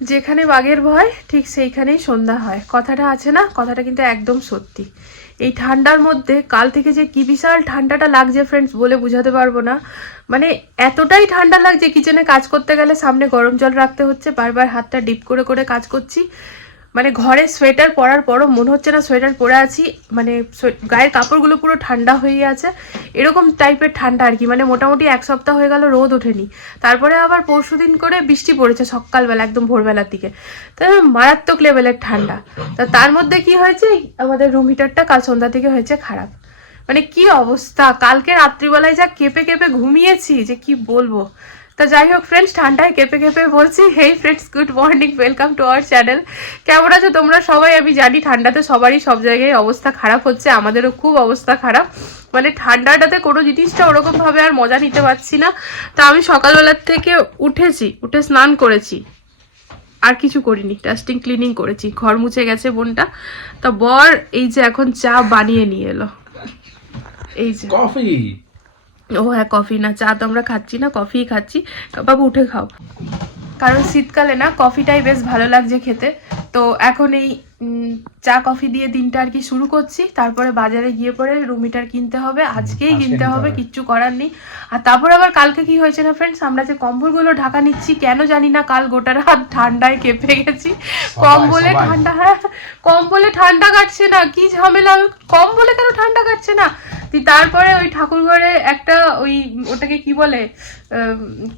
যেখানে বাঘের ভয়, ঠিক সেইখানেই সন্ধ্যা হয়। কথাটা আছে না? কথাটা কিন্তু একদম সত্যি। এই ঠান্ডার মধ্যে কাল থেকে যে কি বিশাল ঠান্ডাটা লাগছে ফ্রেন্ডস বলে বুঝাতে পারব না। মানে এতটাই ঠান্ডা লাগছে কিচেনে কাজ করতে গেলে সামনে গরম জল রাখতে হচ্ছে, বারবার হাতটা ডিপ করে করে কাজ করছি। মানে ঘরে সোয়েটার পরার পরও মনে হচ্ছে না সোয়েটার পরে আছি মানে গায়ের কাপড়গুলো পুরো ঠান্ডা হয়ে আছে। এরকম টাইপের ঠান্ডা আর কি মানে মোটামুটি এক সপ্তাহ হয়ে গেল রোদ ওঠেনি। তারপরে আবার পরশু দিন করে বৃষ্টি পড়েছে সকালবেলা, একদম ভোরবেলার দিকে। তো মারাত্মক লেভেলের ঠান্ডা। তা তার মধ্যে কি হয়েছে? আমাদের রুম হিটারটা কাল সন্ধ্যা থেকে হয়েছে খারাপ। মানে কি অবস্থা? কালকে রাত্রিবেলায় যা কেঁপে কেঁপে ঘুমিয়েছি, যে কি বলব? তা যাই হোক ফ্রেন্ডস ঠান্ডায় কেঁপে কেঁপে বলছি hey friends good morning welcome to our channel কেমন আছো তোমরা সবাই? আমি জানি ঠান্ডাতে সবারই সব জায়গায় অবস্থা খারাপ হচ্ছে, আমাদেরও খুব অবস্থা খারাপ। মানে ঠান্ডাটাতে কোনো জিনিসটা ওরকমভাবে আর মজা নিতে পারছি না। তা আমি সকালবেলার থেকে উঠেছি, উঠে স্নান করেছি। আর কিছু করিনি ডাস্টিং ক্লিনিং করেছি। ঘর মুছে গেছে বোনটা। তা বর এই যে এখন চা বানিয়ে নিয়ে এলো। এই যে। কফি? ও হ্যাঁ কফি না, চা তো আমরা খাচ্ছি না কফিই খাচ্ছি। বাবু, উঠে খাও। কারণ শীতকালে না কফিটাই বেশ ভালো লাগছে খেতে। তো এখন এই চা কফি দিয়ে দিনটা আর কি শুরু করছি। তারপরে বাজারে গিয়ে পরে রুমিটার কিনতে হবে। আজকেই কিনতে হবে। কিচ্ছু করার নেই। আর তারপর আবার কালকে কি হয়েছে না ফ্রেন্ডস আমরা যে কম্বলগুলো ঢাকা নিচ্ছি কেন জানি না কাল গোটা রাত ঠান্ডায় কেঁপে গেছি। কম্বলে ঠান্ডা হ্যাঁ কম্বলে ঠান্ডা কাটছে না কি ঝামেলা? কম্বলে কেন ঠান্ডা কাটছে না? তারপরে ওই ঠাকুর ঘরে একটা ওই ওটাকে কি বলে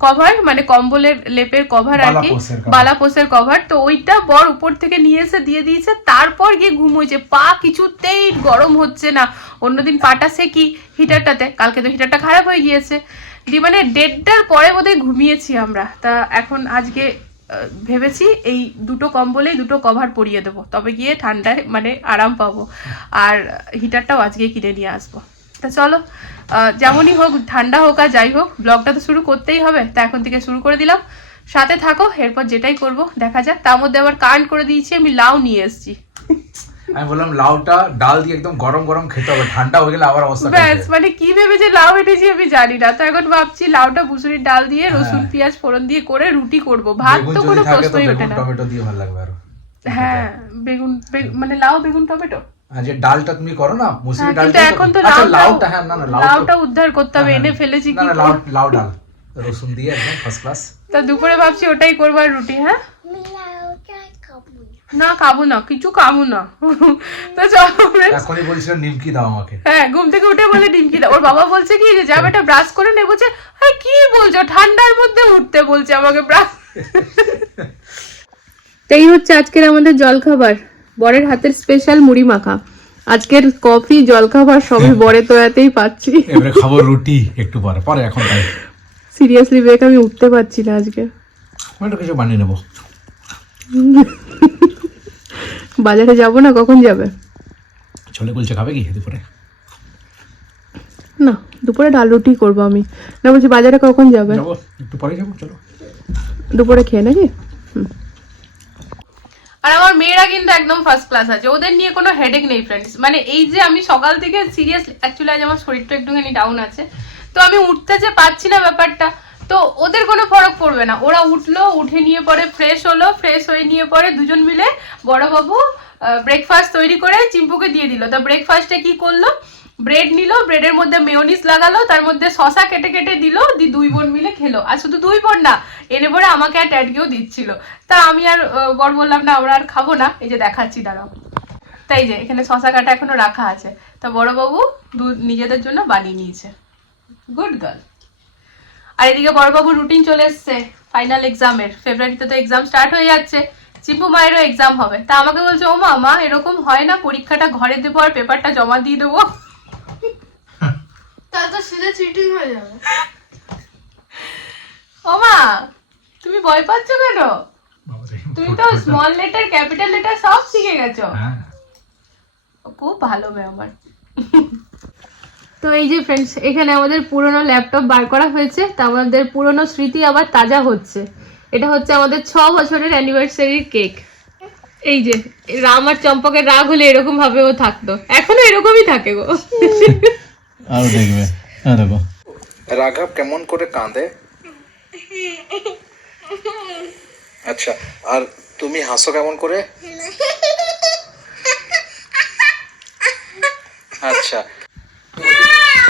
কভার মানে কম্বলের লেপের কভার আর কি। বালাপোষের কভার তো ওইটা বর উপর থেকে নিয়ে এসে দিয়ে দিয়েছে তারপর গিয়ে ঘুম হয়েছে। পা কিছুতেই গরম হচ্ছে না। অন্যদিন পাটা সেকি, হিটারটাতে। কালকে তো হিটারটা খারাপ হয়ে গিয়েছে। দিয়ে মানে দেড়টার পরে বোধহয় ঘুমিয়েছি আমরা। তা এখন আজকে ভেবেছি এই দুটো কম্বলেই দুটো কভার পরিয়ে দেবো। তবে গিয়ে ঠান্ডায় মানে আরাম পাবো। আর হিটারটাও আজকে কিনে নিয়ে আসব। তা চলো যেমনই হোক, ঠান্ডা হোক আর যাই হোক, ব্লগটা তো শুরু করতেই হবে। তা এখন থেকে শুরু করে দিলাম। সাথে থাকো এরপর যেটাই করব দেখা যাক। তার মধ্যে আবার কারেন্ট করে দিয়েছি আমি লাউ নিয়ে এসেছি। আমি বললাম লাউটা ডাল দিয়ে একদম গরম গরম খেতে হবে ঠান্ডা হয়ে গেলে আবার অবস্থা ব্যাস মানে কি ভেবে যে লাউ এনেছি আমি জানি না। তো এখন ভাবছি লাউটা মুসুরির ডাল দিয়ে রসুন হ্যাঁ। পেঁয়াজ ফোড়ন দিয়ে করে রুটি করব। ভাত তো কোনো প্রশ্নই ওঠে বেগুন না। টমেটো দিয়ে ভালো লাগবে আরও। হ্যাঁ বেগুন বেগ- মানে লাউ বেগুন টমেটো? যে ডালটা তুমি করো না মুসুরি হ্যাঁ, ডাল কিন্তু এখন তো আচ্ছা লাউটা- হ্যাঁ না না লাউটা উদ্ধার করতে হবে এনে ফেলেছি কি? লাউ ডাল। রসুন দিয়ে একদম ফার্স্ট ক্লাস তা দুপুরে ভাবছি ওটাই করব আর রুটি হ্যাঁ? না খাব না কিছু খাব না। তো চলো এখনই বলছিল নিমকি দাও আমাকে। হ্যাঁ ঘুম থেকে উঠে বলে ডিমকি দাও। ওর বাবা বলছে কি যে যাবে এটা ব্রাশ করে নে বলছে হ্যাঁ কি বলছো? ঠান্ডার মধ্যে উঠতে বলছে আমাকে ব্রাশ তাই হচ্ছে আজকের আমাদের জলখাবার। বরের হাতের স্পেশাল মুড়ি মাখা। আজকের কফি জলখাবার সবই বরে তো এতেই পাচ্ছি। এবারে খাব রুটি একটু পরে পরে এখন তাই সিরিয়াসলি বেক আমি উঠতে পারছি না আজকে। আমি একটু কিছু বানিয়ে নেব। বাজারে যাব না কখন যাবে? ছোলে কুলচে খাবে কি দুপুরে? না দুপুরে ডাল রুটি করব আমি। না বলছি বাজারে কখন যাবে? যাব একটু পরে যাব চলো। দুপুরে খেয়ে নাকি? আর আমার মেয়েরা কিন্তু একদম ফার্স্ট ক্লাস আছে। ওদের নিয়ে কোনো হেডেক নেই ফ্রেন্ডস মানে এই যে আমি সকাল থেকে সিরিয়াস অ্যাকচুয়ালি আজ আমার শরীরটা একটুখানি ডাউন আছে। তো আমি উঠতে যে পাচ্ছি না ব্যাপারটা, তো ওদের কোনো ফরক পড়বে না। ওরা উঠল, উঠে নিয়ে পরে ফ্রেশ হলো ফ্রেশ হয়ে নিয়ে পরে দুজন মিলে বড়বাবু ব্রেকফাস্ট তৈরি করে চিম্পুকে দিয়ে দিল। তো ব্রেকফাস্টে কি করল? ব্রেড নিল ব্রেডের মধ্যে মেয়োনিজ লাগালো, তার মধ্যে শশা কেটে কেটে দিল দি দুই বোন মিলে খেলো। আর শুধু দুই বোন না, এনে পরে আমাকে আর ড্যাডকেও দিচ্ছিল। তা আমি আর বর বললাম, না আমরা আর খাব না। এই যে দেখাচ্ছি, দাঁড়াও। তাই যে, এখানে শশা কাটা এখনও রাখা আছে। তা বড়বাবু দুধ নিজেদের জন্য বানিয়ে নিয়েছে। গুড গার্ল আর এদিকে বড়বাবু রুটিন চলে এসছে ফাইনাল এক্সামের ফেব্রুয়ারিতে তো এক্সাম স্টার্ট হয়ে যাচ্ছে চিম্পু মায়েরও এক্সাম হবে। তা আমাকে বলছে ও মা মা এরকম হয় না পরীক্ষাটা ঘরে দেবো আর পেপারটা জমা দিয়ে দেবো? তাহলে তো সিধে চিটিং হয়ে যাবে। ও মা তুমি ভয় পাচ্ছ কেন? তুমি তো স্মল লেটার ক্যাপিটাল লেটার সব শিখে গেছো। হ্যাঁ। খুব ভালো মেয়ে আমার তো এই যে ফ্রেন্ডস এখানে আমাদের পুরনো ল্যাপটপ বার করা হয়েছে তা আমাদের পুরনো স্মৃতি আবার তাজা হচ্ছে। এটা হচ্ছে আমাদের ছ বছরের অ্যানিভার্সারির কেক এই যে রাম আর চম্পকের রাগ হলে এরকম ভাবে ও থাকতো। এখনও এরকমই থাকে গো। আরও দেখবে। হ্যাঁ দেখো। রাঘব কেমন করে কাঁদে? আচ্ছা আর তুমি হাসো কেমন করে? আচ্ছা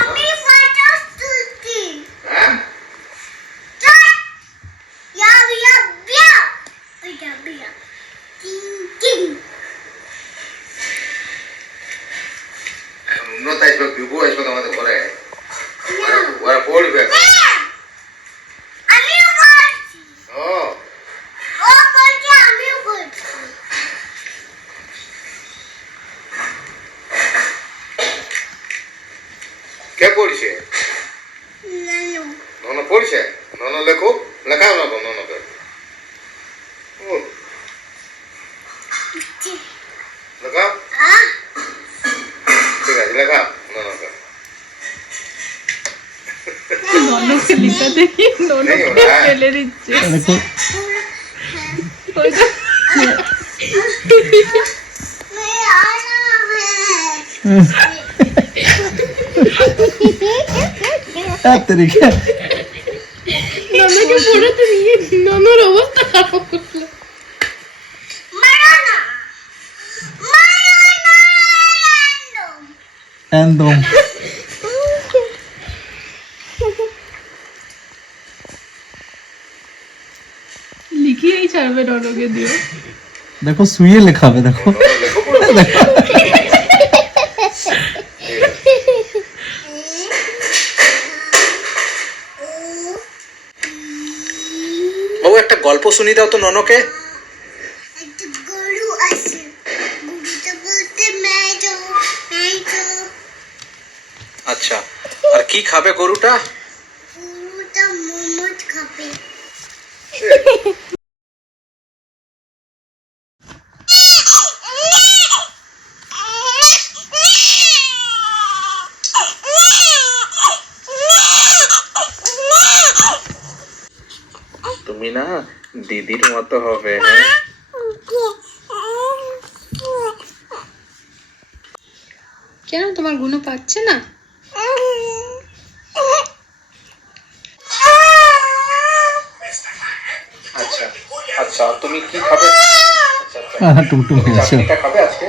আমি ফটো তুলছি ইয়া ইয়া বিয়া বিয়া বিয়া টিং টিং উন্নত আসবে বিভু আসবে তোমাদের ঘরে ওরা- ওরা ফেলে দিচ্ছে ননর অবস্থা খারাপ করলো একদম ছাড়বে ননকে দিও দেখো শুয়ে লেখাবে দেখো। বাবু একটা গল্প শুনি দাও তো ননকে। আচ্ছা আর কি খাবে গরুটা মোমোজ খাবে তুমি না? দিদির মতো হবে হ্যাঁ? কেন তোমার গুণ পাচ্ছে না? আচ্ছা আচ্ছা তুমি কি খাবে? টুমটুম আছে। চাটনিটা খাবে আজকে?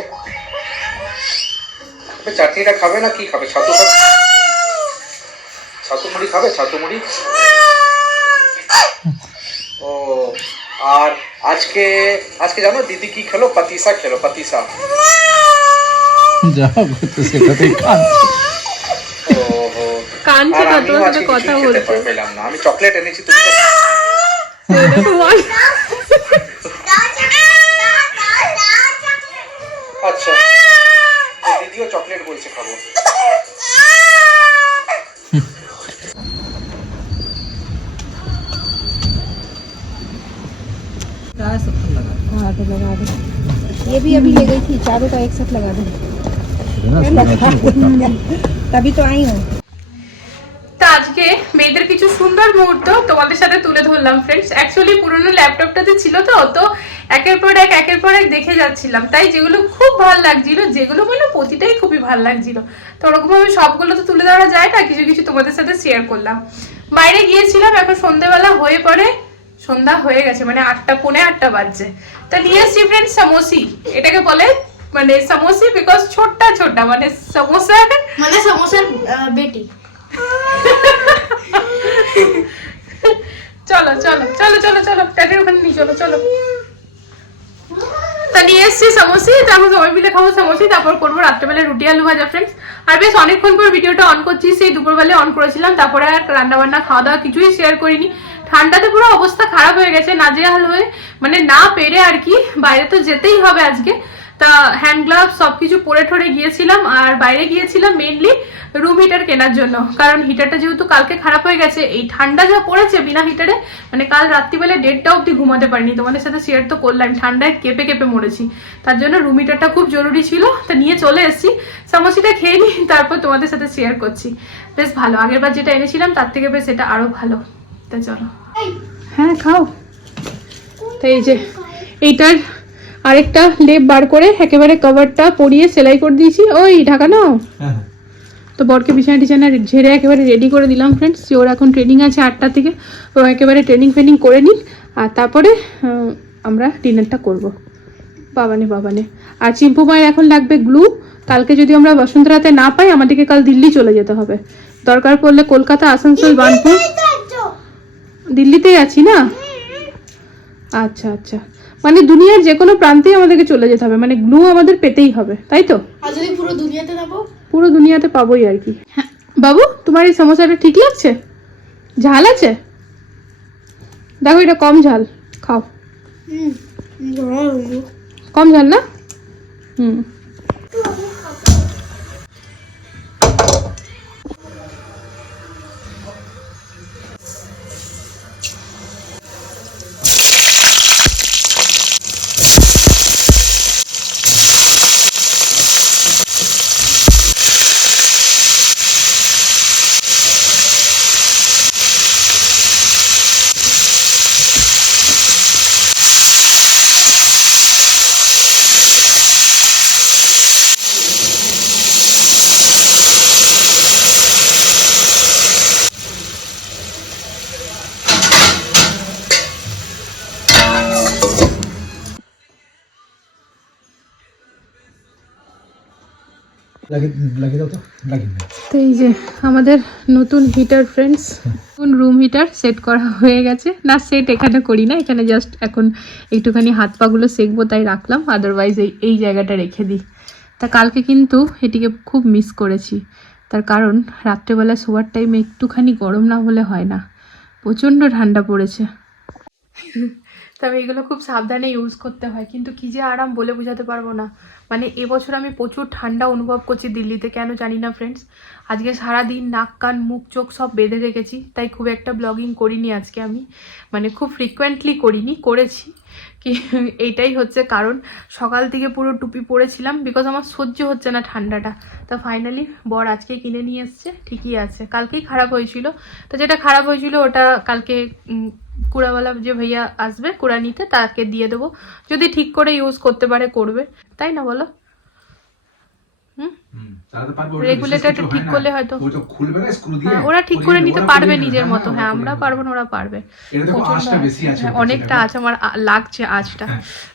চাটনিটা খাবে না কি খাবে? ছাতু খাবে? ছাতু মুড়ি খাবে? ছাতু মুড়ি আর আজকে আজকে জানো দিদি কি খেলো পাতিসা খেলো পাতিসা যা করতে সেটাতেই কাঁদছে ও হো কানছে আর না আমিও তোমার আজকে সাথে কথা কিছুই খেতে বলছে পার- পেলাম না আমি চকলেট এনেছি তুমি তো দেখো বল। আচ্ছা ও দিদিও চকলেট বলছে খাব ये भी अभी ले गई थी चारों का एक साथ लगा दो तभी तो आई हूँ তা আজকে মেয়েদের কিছু সুন্দর মুহূর্ত তোমাদের সাথে তুলে ধরলাম ফ্রেন্ডস অ্যাকচুয়ালি পুরোনো ল্যাপটপটাতে ছিল তো তো একের পর এক একের পর এক দেখে যাচ্ছিলাম তাই যেগুলো খুব ভালো লাগছিল যেগুলো মানে প্রতিটাই খুবই ভালো লাগছিল তো ওরকম ভাবে সবগুলো তো তুলে ধরা যায় না কিছু কিছু তোমাদের সাথে শেয়ার করলাম বাইরে গিয়েছিলাম এখন সন্ধ্যেবেলা হয়ে পড়ে সন্ধ্যা হয়ে গেছে মানে আটটা পৌনে আটটা বাজছে। তা নিয়ে এসছি ফ্রেন্ড সামোসি এটাকে বলে মানে সামোসি বিকজ ছোট্টা ছোট্টা মানে সমোসা মানে সমস্যার বেটি। চলো চলো চলো চলো চলো প্যাটের ওখানে নিয়ে চলো চলো। তা নিয়ে এসছি সমোসি তারপর সবাই মিলে খাব সমোসি তারপর করব রাত্রেবেলা রুটি আলু ভাজা ফ্রেন্ডস আর বেশ অনেকক্ষণ পর ভিডিওটা অন করছি সেই দুপুরবেলায় অন করেছিলাম তারপরে আর রান্না বান্না খাওয়া দাওয়া কিছুই শেয়ার করিনি। ঠান্ডাতে পুরো অবস্থা খারাপ হয়ে গেছে, নাজেহাল হয়ে। মানে না পেরে আর কি, বাইরে তো যেতেই হবে আজকে। তা হ্যান্ড গ্লাভ সবকিছু পরে ঠরে গিয়েছিলাম, আর বাইরে গিয়েছিলাম মেনলি রুম হিটার কেনার জন্য। কারণ হিটারটা যেহেতু কালকে খারাপ হয়ে গেছে, এই ঠান্ডা যা পড়েছে বিনা হিটারে মানে কাল রাত্রিবেলা দেড়টা অবধি ঘুমাতে পারিনি। তোমাদের সাথে শেয়ার তো করলাম, ঠান্ডায় কেঁপে কেঁপে মরেছি। তার জন্য রুম হিটারটা খুব জরুরি ছিল, তা নিয়ে চলে এসেছি। সমস্যাটা খেয়ে নিই, তারপর তোমাদের সাথে শেয়ার করছি। বেশ ভালো আগের বার যেটা এনেছিলাম, তার থেকে বেশ এটা আরও ভালো। তা চলো। হ্যাঁ খাও। তো এই যে এইটার আরেকটা লেপ বার করে একেবারে কভারটা পরিয়ে সেলাই করে দিয়েছি। ওই ঢাকা নাও। হ্যাঁ তো বরকে বিছানা টিছানা ঝেড়ে একেবারে রেডি করে দিলাম ফ্রেন্ডস যে ওর এখন ট্রেনিং আছে আটটা থেকে। ও একেবারে ট্রেনিং ফ্রেনিং করে নিক। আর তারপরে আমরা ডিনারটা করব। বাবানে বাবানে। আর চিম্পু মায়ের এখন লাগবে গ্লু কালকে যদি আমরা বসুন্ধরাতে না পাই আমাদেরকে কাল দিল্লি চলে যেতে হবে। দরকার পড়লে কলকাতা আসানসোল বার্নপুর। দিল্লিতেই আছি না? আচ্ছা আচ্ছা। মানে দুনিয়ার যে কোনো প্রান্তেই আমাদেরকে চলে যেতে হবে। মানে গ্লু আমাদের পেতেই হবে তাই তো? যদি পুরো দুনিয়াতে যাব পুরো দুনিয়াতে পাবোই আর কি। হ্যাঁ। বাবু তোমার এই সমস্যাটা ঠিক লাগছে? ঝাল আছে? দেখো এটা কম ঝাল। খাও। কম ঝাল না? হুম। তো এই যে আমাদের নতুন হিটার ফ্রেন্ডস নতুন রুম হিটার সেট করা হয়ে গেছে। না সেট এখানে করি না, এখানে জাস্ট এখন একটুখানি হাত পাগুলো সেকবো, তাই রাখলাম। আদারওয়াইজ এই এই জায়গাটা রেখে দিই। তা কালকে কিন্তু এটিকে খুব মিস করেছি। তার কারণ রাত্রেবেলা শোয়ার টাইমে একটুখানি গরম না হলে হয় না। প্রচণ্ড ঠান্ডা পড়েছে। তবে এগুলো খুব সাবধানে ইউজ করতে হয়। কিন্তু কি যে আরাম বলে বোঝাতে পারব না। মানে এবছর আমি প্রচুর ঠান্ডা অনুভব করছি দিল্লিতে, কেন জানি না ফ্রেন্ডস আজকে সারা দিন নাক, কান, মুখ, চোখ সব বেঁধে রেখেছি, তাই খুব একটা ব্লগিং করিনি আজকে আমি। মানে খুব ফ্রিকোয়েন্টলি করিনি, করেছি। কি এইটাই হচ্ছে কারণ। সকাল থেকে পুরো টুপি পরেছিলাম বিকজ আমার সহ্য হচ্ছে না ঠান্ডাটা। তা ফাইনালি বর আজকে কিনে নিয়ে এসছে, ঠিকই আছে। কালকেই খারাপ হয়েছিল। তো যেটা খারাপ হয়েছিল ওটা কালকে কুড়াওয়ালা যে ভাইয়া আসবে কুড়া নিতে তাকে দিয়ে দেবো। যদি ঠিক করে ইউজ করতে পারে, করবে। তাই না বলো? ঠিক করলে হয়তো- খুলবে না স্ক্রু দিয়ে হ্যাঁ ওরা ঠিক করে নিতে পারবে নিজের হ্যাঁ, মতো। হ্যাঁ আমরা। পারব না ওরা পারবে। হ্যাঁ, অনেকটা আছে আমার লাগছে।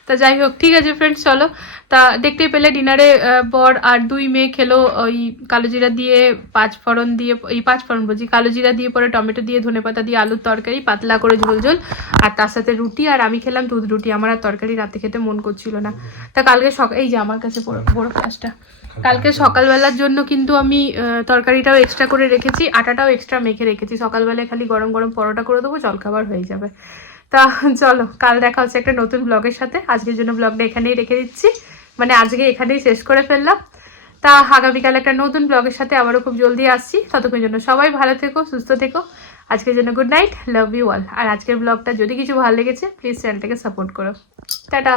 তা যাই হোক ঠিক আছে ফ্রেন্ডস চলো। তা দেখতেই পেলে ডিনারে বর আর দুই মেয়ে খেলো ওই কালো জিরা দিয়ে পাঁচ ফোড়ন দিয়ে এই পাঁচ ফোড়ন বলছি কালো জিরা দিয়ে পরে টমেটো দিয়ে ধনেপাতা দিয়ে আলুর তরকারি পাতলা করে ঝোল ঝোল আর তার সাথে রুটি আর আমি খেলাম দুধ রুটি। আমার আর তরকারি রাতে খেতে মন করছিল না। তা কালকে সকাল এই যে আমার কাছে বড় বড় গ্লাসটা কালকে সকালবেলার জন্য কিন্তু আমি তরকারিটাও এক্সট্রা করে রেখেছি আটাটাও এক্সট্রা মেখে রেখেছি। সকালবেলায় খালি গরম গরম পরোটা করে দেবো জলখাবার হয়ে যাবে। তা চলো কাল দেখা হচ্ছে একটা নতুন ব্লগের সাথে। আজকের জন্য ব্লগটা এখানেই রেখে দিচ্ছি। মানে আজকে এখানেই শেষ করে ফেললাম। তা আগামীকাল একটা নতুন ব্লগের সাথে আবারও খুব জলদি আসছি। ততক্ষণ জন্য সবাই ভালো থেকো সুস্থ থেকো। আজকের জন্য good night love you all আর আজকের ব্লগটা যদি কিছু ভালো লেগেছে প্লিজ চ্যানেলটাকে সাপোর্ট করো। টাটা